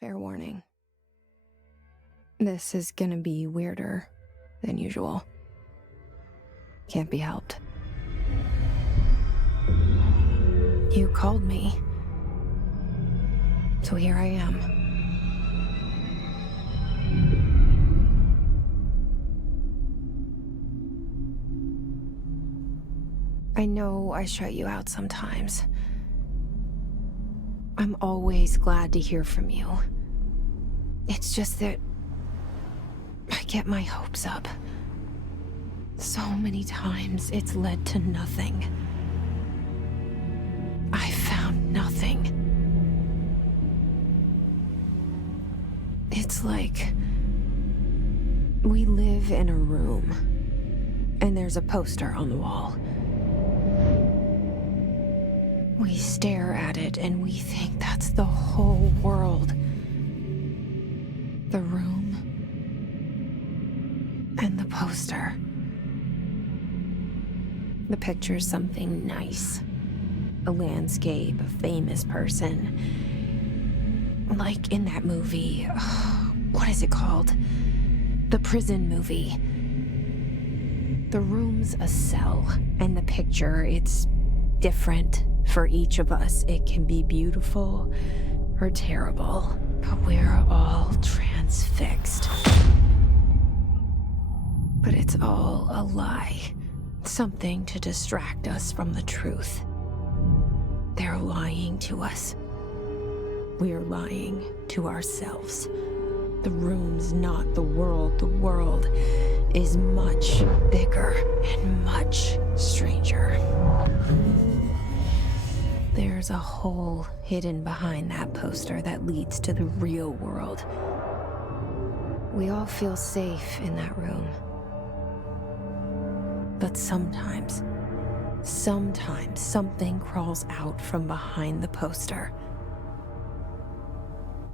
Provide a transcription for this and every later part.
Fair warning. This is gonna be weirder than usual. Can't be helped. You called me. So here I am. I know I shut you out sometimes. I'm always glad to hear from you. It's just that I get my hopes up. So many times it's led to nothing. I found nothing. It's like we live in a room, and there's a poster on the wall. We stare at it and we think that's the whole world. The room and the poster. The picture's something nice. A landscape, a famous person. Like in that movie, what is it called? The prison movie. The room's a cell, and the picture, it's different for each of us. It can be beautiful or terrible, but we're all transfixed. But it's all a lie. Something to distract us from the truth. They're lying to us. We're lying to ourselves. The room's not the world. The world is much bigger and much stranger. There's a hole hidden behind that poster that leads to the real world. We all feel safe in that room. But sometimes something crawls out from behind the poster.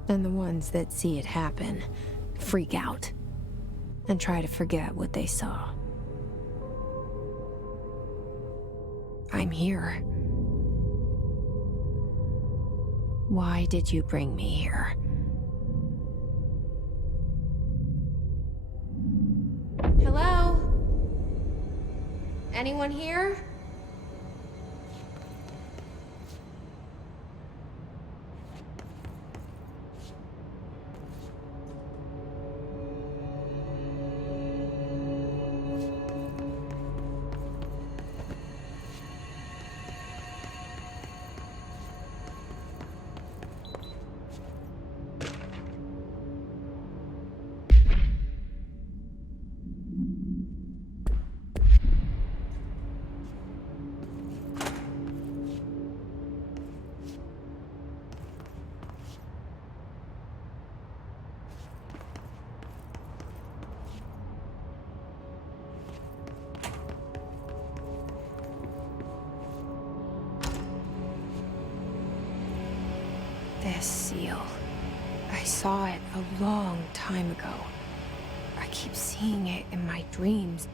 And the ones that see it happen freak out and try to forget what they saw. I'm here. Why did you bring me here? Hello? Anyone here? This seal. I saw it a long time ago. I keep seeing it in my dreams.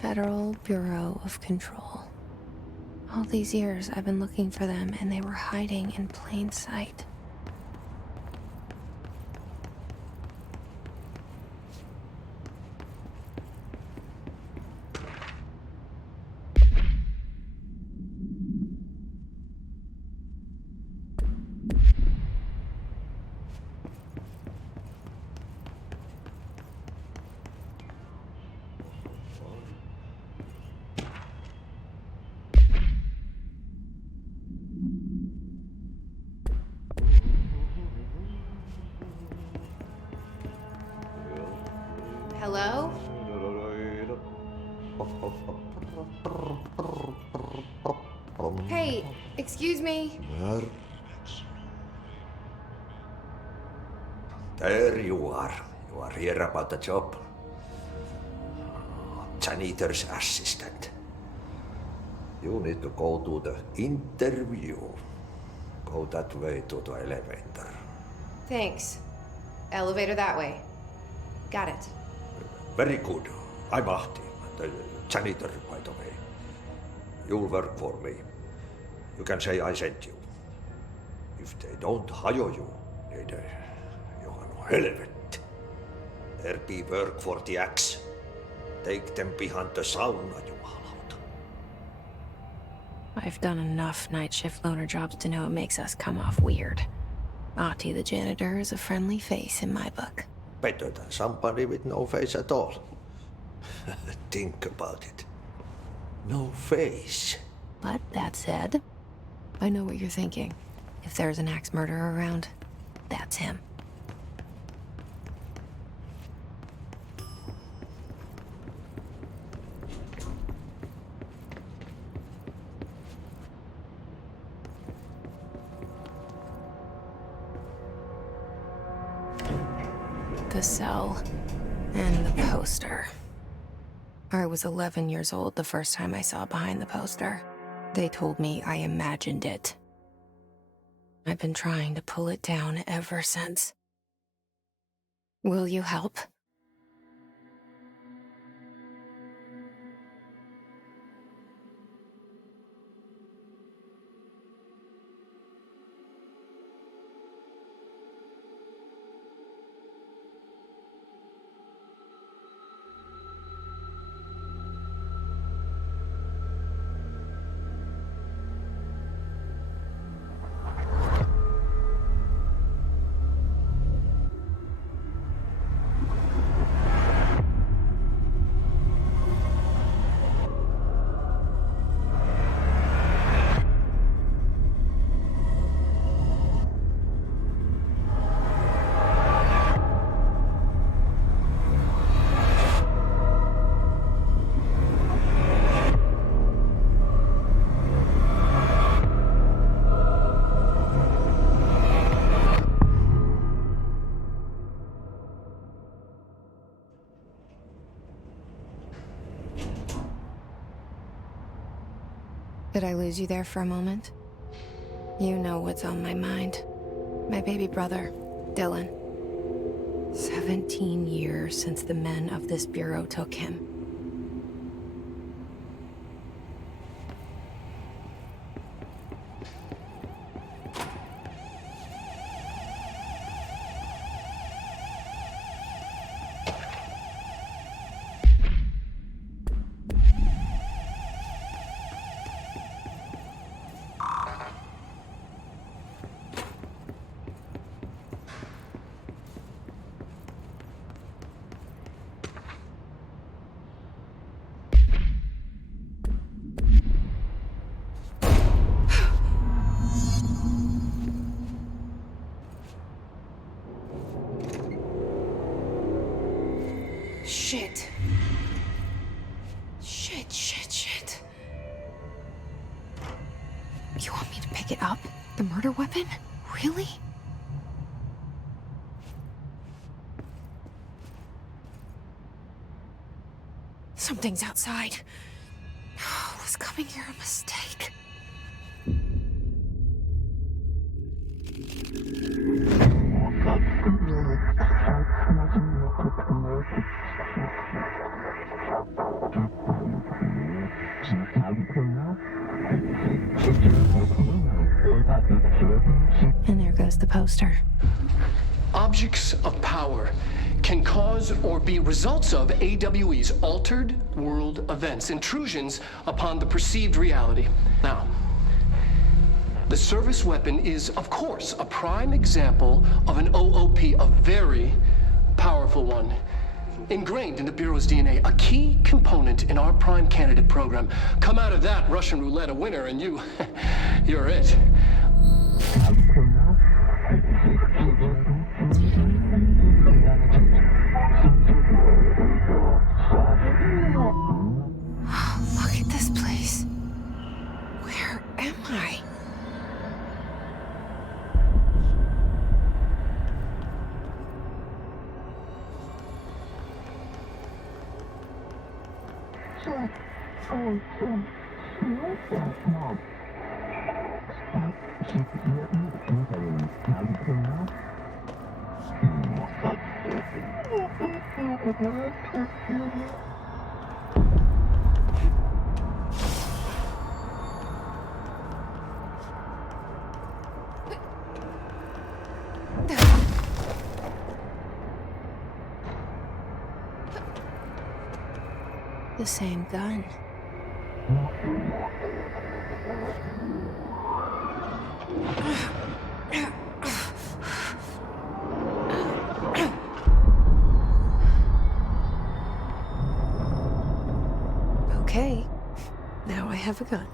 Federal Bureau of Control. All these years I've been looking for them, and they were hiding in plain sight. Hello? Hey, excuse me. There you are. You are here about the job. janitor's assistant. You need to go to the interview. Go that way to the elevator. Thanks. Elevator that way. Got it. Very good. I'm Ahti, the janitor, by the way. You'll work for me. You can say I sent you. If they don't hire you, niin Johan helvet. There be work for the axe. Take them behind the sauna, jumalauta. I've done enough night shift loner jobs to know it makes us come off weird. Ahti the janitor is a friendly face in my book. Better than somebody with no face at all. Think about it. No face. But that said, I know what you're thinking. If there's an axe murderer around, that's him. The cell and the poster. I was 11 years old the first time I saw behind the poster. They told me I imagined it. I've been trying to pull it down ever since. Will you help? Did I lose you there for a moment? You know what's on my mind. My baby brother, Dylan. 17 years since the men of this bureau took him. Shit. Shit. You want me to pick it up? The murder weapon? Really? Something's outside. Was coming here a mistake? And there goes the poster. Objects of power can cause or be results of AWE's altered world events, intrusions upon the perceived reality. Now, the service weapon is, of course, a prime example of an OOP, a very powerful one. Ingrained in the Bureau's DNA, a key component in our prime candidate program. Come out of that Russian roulette a winner and you're it. Look at this place. Where am I? The same gun. Okay, now I have a gun.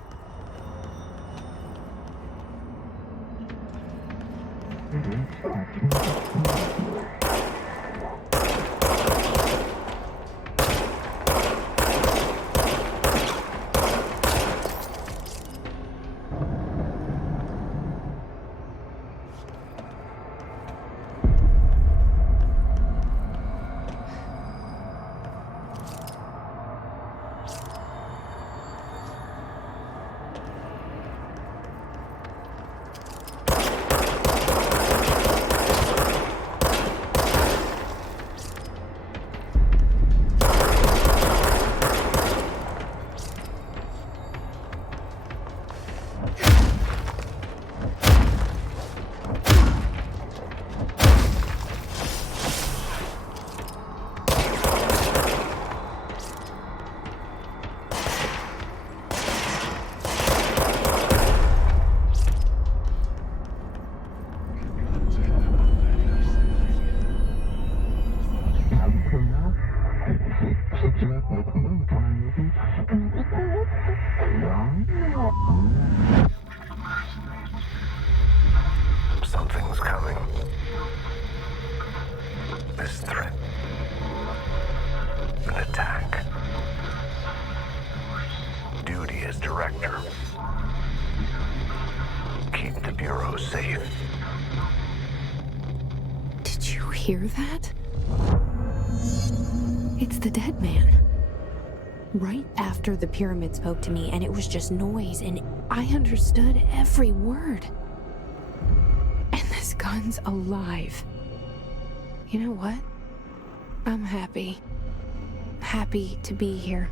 Something's coming. This threat. An attack. Duty as director. Keep the Bureau safe. Did you hear that? It's the dead man. Right after the pyramid spoke to me, and it was just noise, and I understood every word. And this gun's alive. You know what? I'm happy. Happy to be here.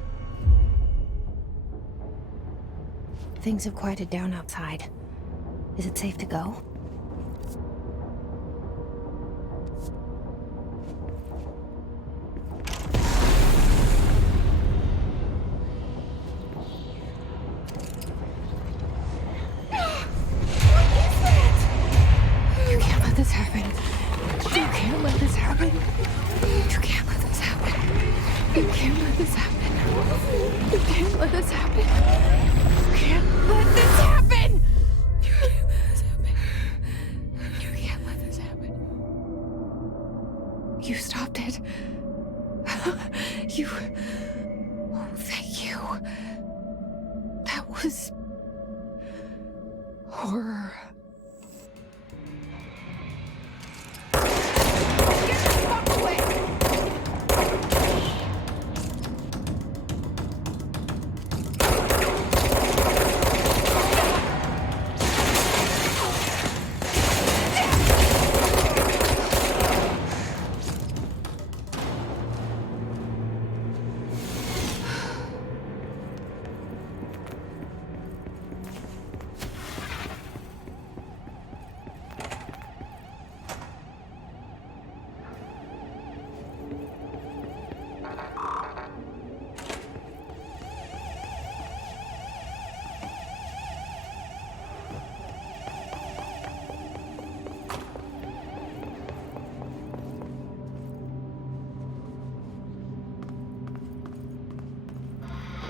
Things have quieted down outside. Is it safe to go? You can't let this happen. You can't let this happen. You can't let this happen. You can't let this happen. You can't let this happen. You can't let this happen. You can't let this happen. You stopped it. You. Oh, thank you. That was horror.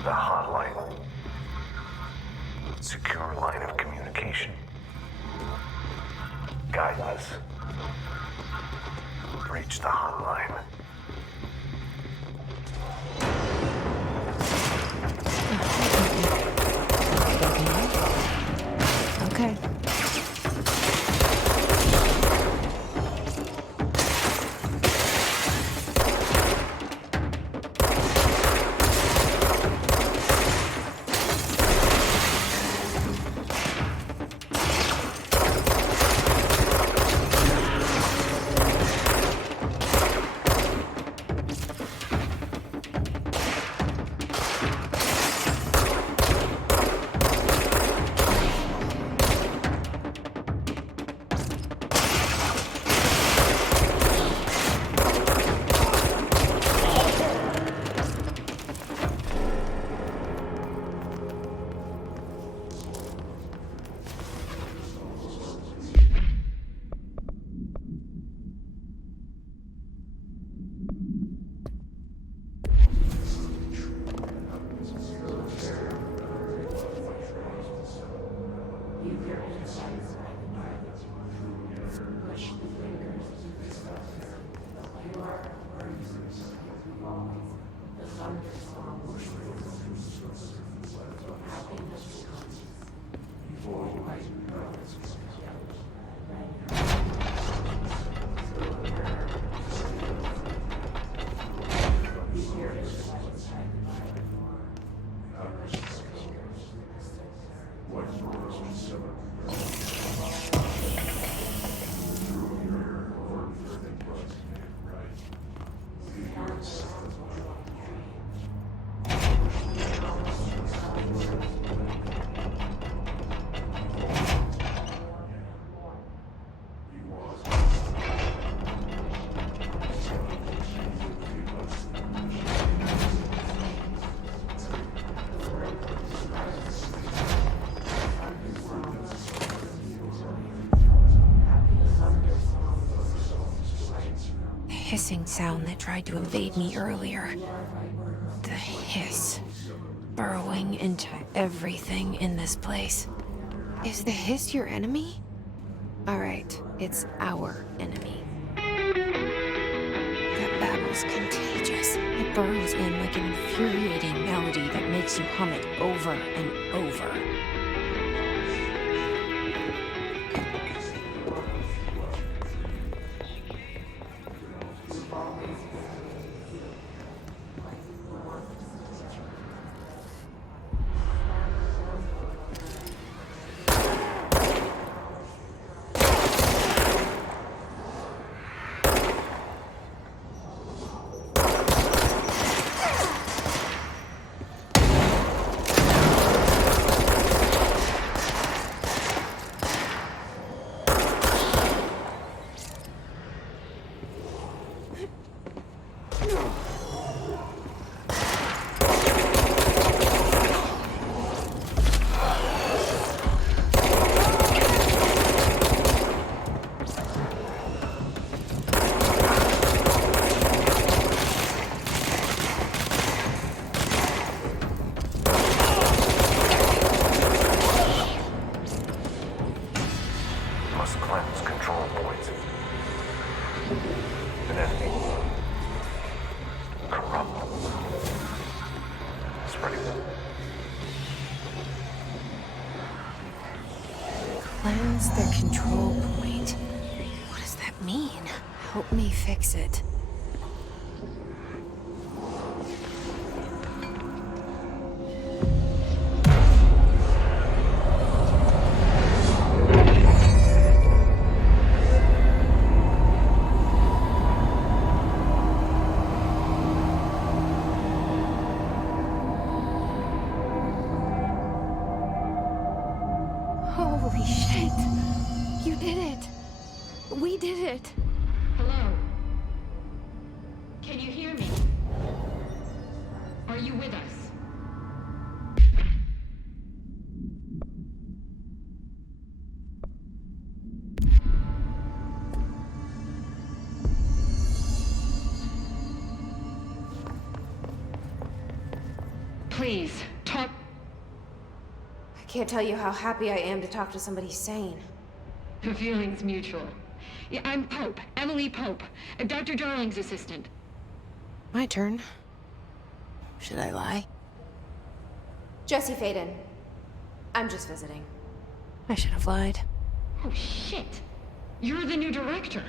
The hotline. Secure line of communication. Guidance. Reach the hotline. Okay. Hissing sound that tried to invade me earlier. The hiss. Burrowing into everything in this place. Is the hiss your enemy? Alright, it's our enemy. That babble's contagious. It burrows in like an infuriating melody that makes you hum it over and over. Must cleanse control points. An enemy. Corrupt. Spreading them. Cleanse the control point. What does that mean? Help me fix it. Holy shit! You did it! We did it! Hello? Can you hear me? Are you with us? Please, talk. I can't tell you how happy I am to talk to somebody sane. The feeling's mutual. Yeah, I'm Pope, Emily Pope, Dr. Darling's assistant. My turn. Should I lie? Jesse Faden. I'm just visiting. I should have lied. Oh, shit. You're the new director.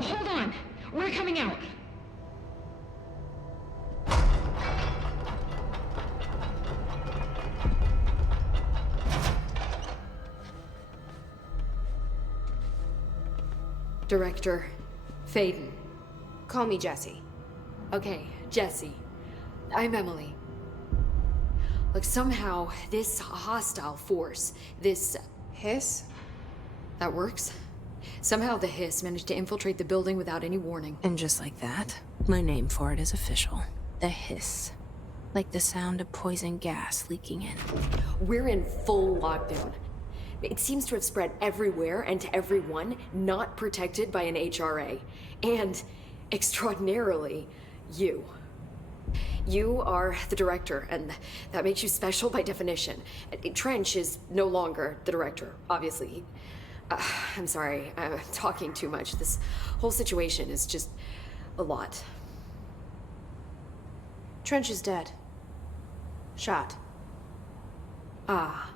Hold on. We're coming out. Director Faden. Call me Jesse. Okay, Jesse. I'm Emily. Look, somehow this hostile force, this... Hiss? that works? Somehow the hiss managed to infiltrate the building without any warning. And just like that, my name for it is official. The hiss. Like the sound of poison gas leaking in. We're in full lockdown. It seems to have spread everywhere and to everyone not protected by an HRA. And, extraordinarily, you. You are the director, and that makes you special by definition. Trench is no longer the director, obviously. I'm sorry, I'm talking too much. This whole situation is just a lot. Trench is dead. Shot. Ah,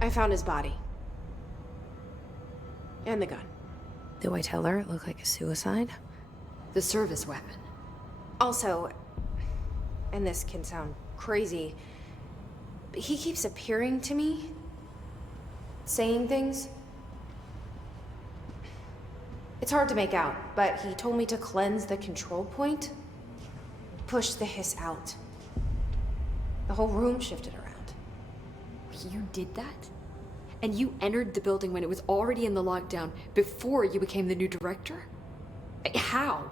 I found his body. And the gun. Do I tell her it looked like a suicide? The service weapon. Also, and this can sound crazy, but he keeps appearing to me, saying things. It's hard to make out, but he told me to cleanse the control point, push the hiss out. The whole room shifted around. You did that? And you entered the building when it was already in the lockdown before you became the new director? How?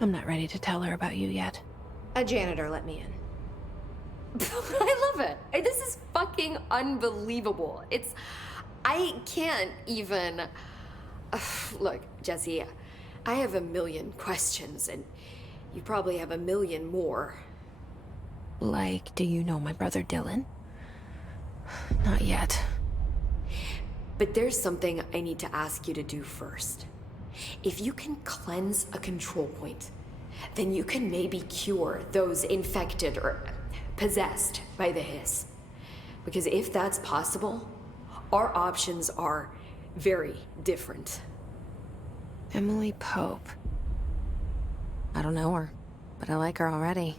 I'm not ready to tell her about you yet. A janitor let me in. I love it. This is fucking unbelievable. I can't even... Look, Jesse, I have a million questions, and you probably have a million more. Like, do you know my brother Dylan? Not yet. But there's something I need to ask you to do first. If you can cleanse a control point, then you can maybe cure those infected or possessed by the hiss. Because if that's possible, our options are very different. Emily Pope. I don't know her, but I like her already.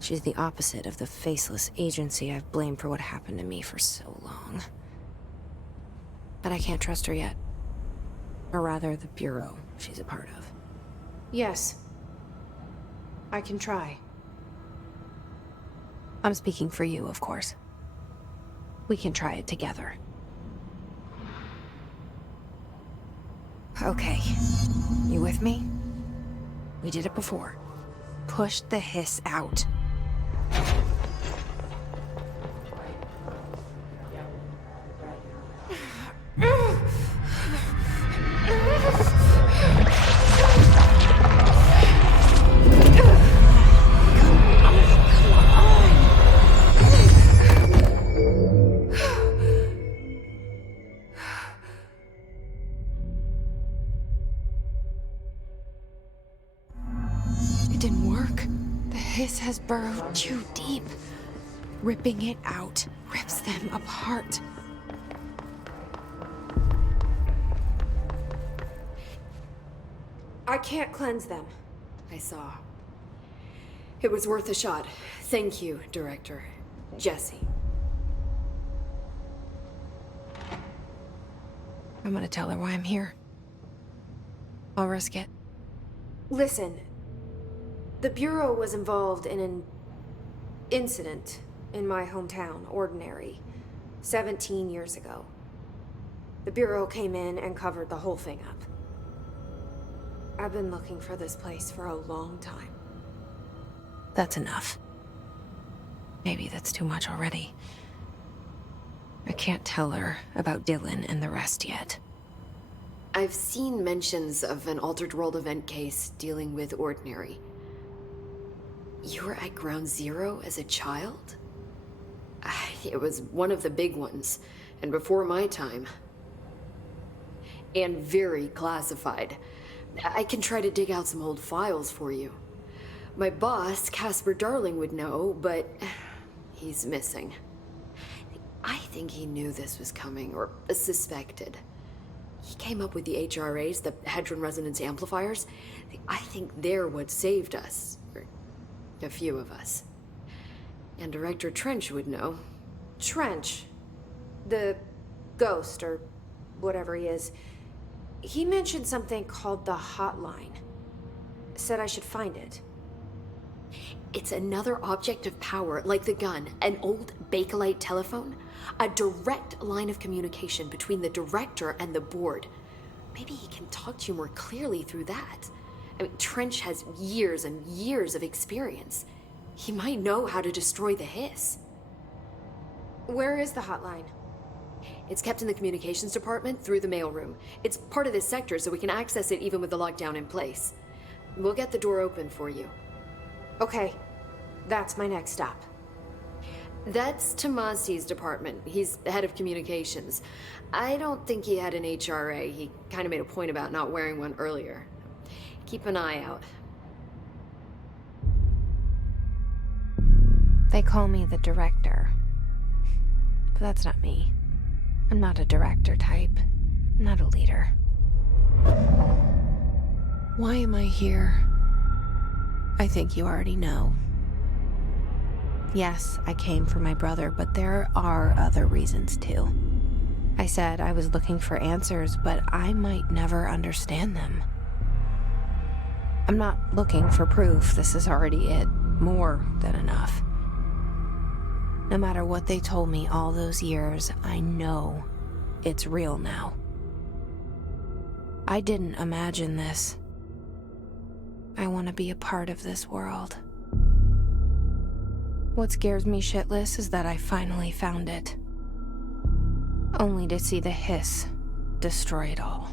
She's the opposite of the faceless agency I've blamed for what happened to me for so long. But I can't trust her yet. Or rather, the Bureau she's a part of. Yes. I can try. I'm speaking for you, of course. We can try it together. Okay. You with me? We did it before. Push the hiss out. It didn't work. The hiss has burrowed too deep. Ripping it out rips them apart. I can't cleanse them. I saw. It was worth a shot. Thank you, Director. Jesse. I'm gonna tell her why I'm here. I'll risk it. Listen. The Bureau was involved in an incident in my hometown, Ordinary, 17 years ago. The Bureau came in and covered the whole thing up. I've been looking for this place for a long time. That's enough. Maybe that's too much already. I can't tell her about Dylan and the rest yet. I've seen mentions of an Altered World event case dealing with Ordinary. You were at Ground Zero as a child? It was one of the big ones, and before my time. And very classified. I can try to dig out some old files for you. My boss, Casper Darling, would know, but he's missing. I think he knew this was coming, or suspected. He came up with the HRAs, the Hadron Resonance Amplifiers. I think they're what saved us. Or a few of us. And Director Trench would know. Trench? The ghost, or whatever he is. He mentioned something called the Hotline. Said I should find it. It's another object of power, like the gun, an old Bakelite telephone. A direct line of communication between the director and the board. Maybe he can talk to you more clearly through that. I mean, Trench has years and years of experience. He might know how to destroy the hiss. Where is the hotline? It's kept in the communications department through the mailroom. It's part of this sector, so we can access it even with the lockdown in place. We'll get the door open for you. Okay, that's my next stop. That's Tomasi's department. He's the head of communications. I don't think he had an HRA. He kind of made a point about not wearing one earlier. Keep an eye out. They call me the director. But that's not me. I'm not a director type. not a leader. Why am I here? I think you already know. Yes, I came for my brother, but there are other reasons too. I said I was looking for answers, but I might never understand them. I'm not looking for proof. This is already it. More than enough. No matter what they told me all those years, I know it's real now. I didn't imagine this. I want to be a part of this world. What scares me shitless is that I finally found it. Only to see the hiss destroy it all.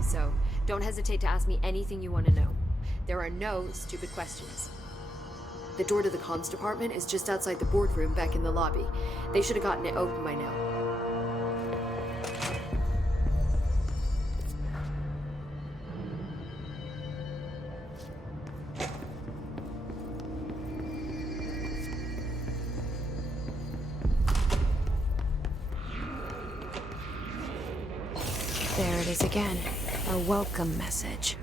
So don't hesitate to ask me anything you want to know. There are no stupid questions. The door to the comms department is just outside the boardroom back in the lobby. They should have gotten it open by now. There it is again. A welcome message.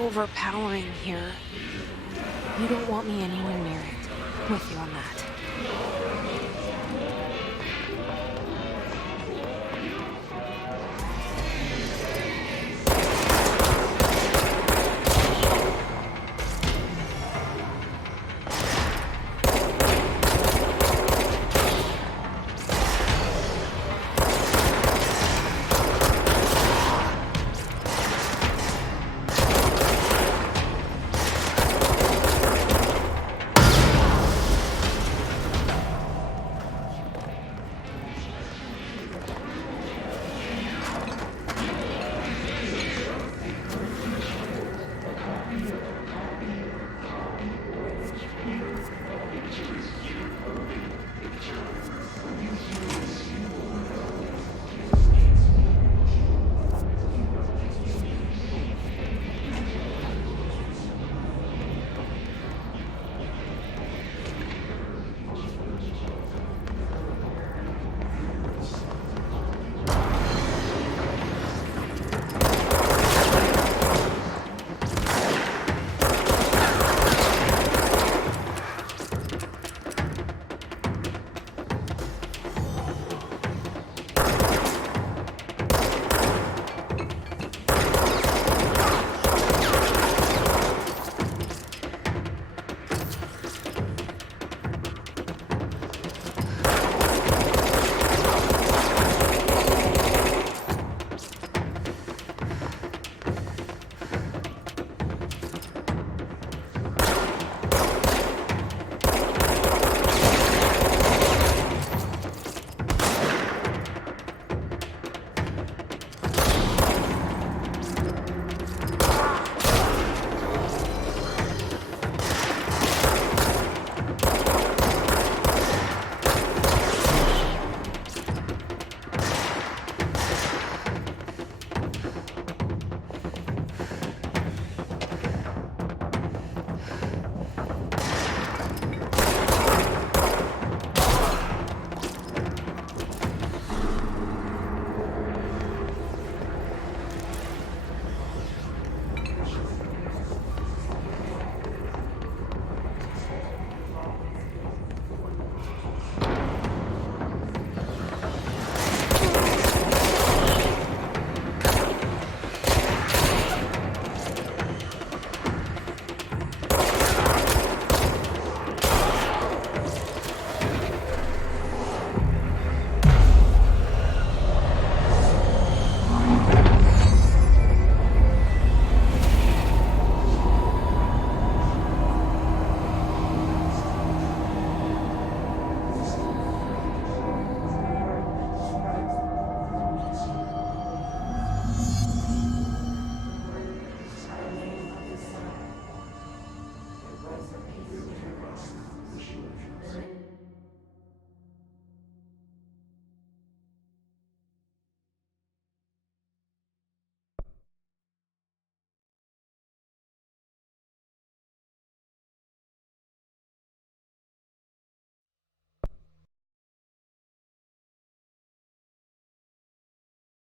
Overpowering here. You don't want me anywhere near it. I'm with you on that.